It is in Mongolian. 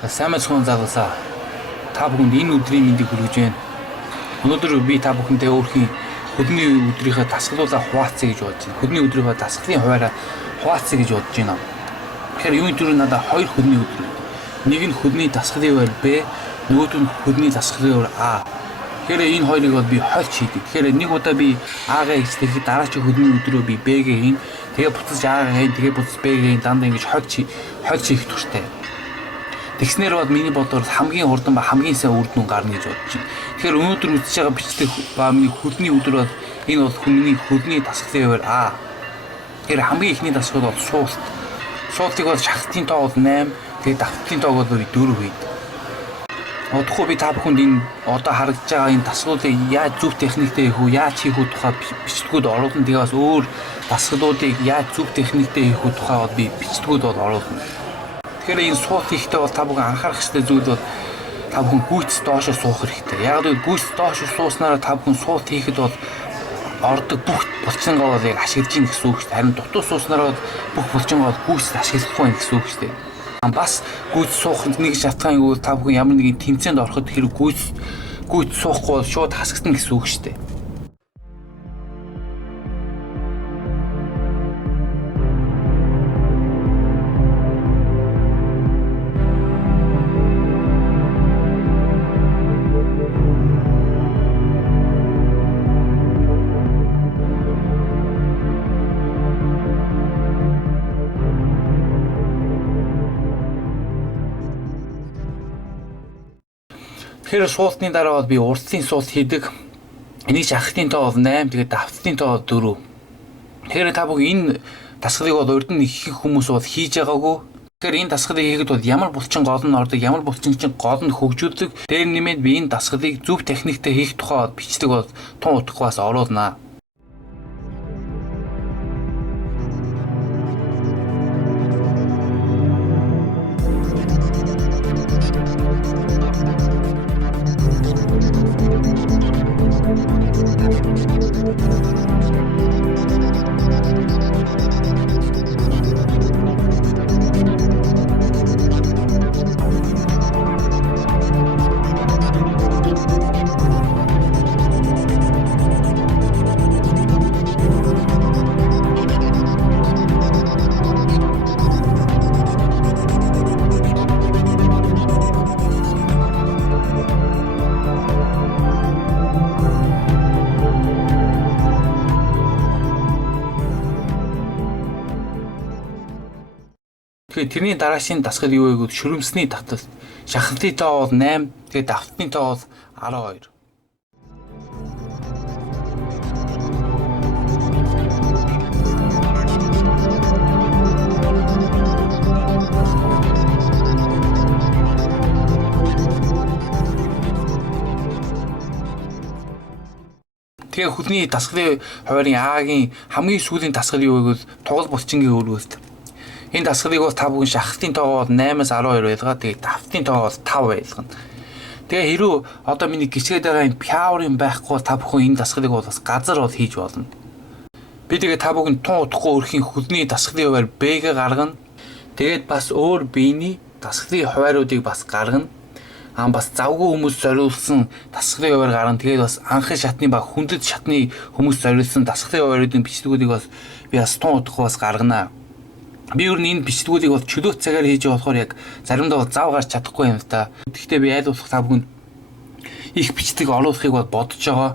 Сайн мэцхэн залуусаа та бүхэнд энэ өдрийн мэндийг хүргэж байна. Өнөөдөр би та бүхэндээ өөрхийн хөдний өдрийнхөө дасгалуулаа хуваалцъя гэж бодож байна. Хөдний өдрийнхөө дасгалын хуваараа хуваалцъя гэж бодож байна. Тэгэхээр юуны төрөнд надад хоёр хөдний өдөр. Нэг нь хөдний дасгалын хуваар Б, нөгөөт нь хөдний дасгалын хуваар А. Тэгэхээр энэ хоёрыг бол би хольж хийдэг. Тэгэхээр нэг удаа би А-гаа хийхдээ дараагийн хөдний өдрөө би Б-гээ хийн. Тэгээ буцаж А-гаа хийн, тэгээ буцаж Б-гээ хийн. Дандаа ингэж хольж хийх тууштай. Тэгснээр бол миний бодлоор хамгийн хурдан ба хамгийн сайн үр дүн гарна гэж бодож байна. Тэгэхээр өнөөдөр үзэж байгаа бичлэг ба миний хөдний өдөр бол энэ бол хүний хөдний дасгалын хуваар А. Тэгэхээр хамгийн ихний дасгал бол суулт. Суултыг бол шахалтын тоо бол 8, тэгээд давталтын тоог бол 4 хийдэг. Одохгүй би та бүхэнд энэ одоо харагдаж байгаа энэ дасгалуудыг яаж зөв техниктэй хийх үү, яаж хийх үү тухай бичлэгүүд оруулна. Тэгээ бас өөр дасгалуудыг яаж зөв техниктэй хийх үү тухай бол би бичлэгүүд бол оруулна. Тэгэхээр энэ суулт хийхдээ бол та бүхэн анхаарах ёстой зүйл бол та бүхэн гүйц доошо суух хэрэгтэй. Яг л гүйц доошо сууснараа та бүхэн суулт хийхэд бол ордог бүх булчингаа бол яг ашиглаж ийн гэсэн үг шүү дээ. Харин дутуу сууснараа бүх булчингаа бол гүйцэд ашиглахгүй байх гэсэн үг шүү дээ. Бас гүйц суух нэг шалтгаан юу та бүхэн ямар нэгэн тэмцээнд ороход хэрэг гүйц суухгүй бол шууд хасагдана гэсэн үг шүү дээ. Тэгэхээр суултны дараа бол би урдслын суулт хийдэг. Энийг шахалтын тоо бол 8, тэгээд давталтын тоо 4. Тэгэхээр та бүхэн энэ дасгалыг бол урд нь ихэнх хүмүүс бол хийж байгаагүй. Тэгэхээр энэ дасгалыг хийхэд бол ямар булчин гол нь ордог, ямар булчин чинь гол нь хөгжүүлдэг. Дээр нэмээд би энэ дасгалыг зөв техниктэй хийх тухай бичлэг бол тун утгагүй бас оруулнаа. Тэгэхээр тэрний дараагийн дасгал юу вэ гэвэл шүрэмсний таталт. Шахалтын тоо бол 8, тэгээд давталтын тоо бол 12. Тэгээ хөдний дасгалын хуваарийн А-гийн хамгийн сүүлийн дасгал юу вэ гэвэл тугал булчингийн өргөөлт. Энэ дасгалыг бол та бүхэн шахалтын тоогоо 8-аас 12 байлгаа. Тэгээд давталтын тоогоо 5 байлгана. Тэгээ хэрүү одоо миний гисгээд байгаа энэ пяурын байхгүй та бүхэн энэ дасгалыг бол бас газар бол хийж болно. Би тэгээ та бүхэн тун утахгүй өрхийн хөдний дасгалын хуваар Б-гээ гаргана. Тэгээд бас өөр биений дасгалын хувааруудыг бас гаргана. Бас завгүй хүмүүс зориулсан дасгалын хуваар гарна. Тэгээд бас анхны шатны ба хүндэт шатны хүмүүс зориулсан дасгалын хувааруудын бичлэгүүдийг бас би бас тун утахгүй бас гаргана. Би өөр энэ бичлэгүүдийг бол чөлөөт цагаар хийж байгаа болохоор яг заримдаа бол зав гарч чадахгүй юм та. Гэхдээ би айл болох та бүхэнд их бичлэг оруулахыг бол бодож байгаа.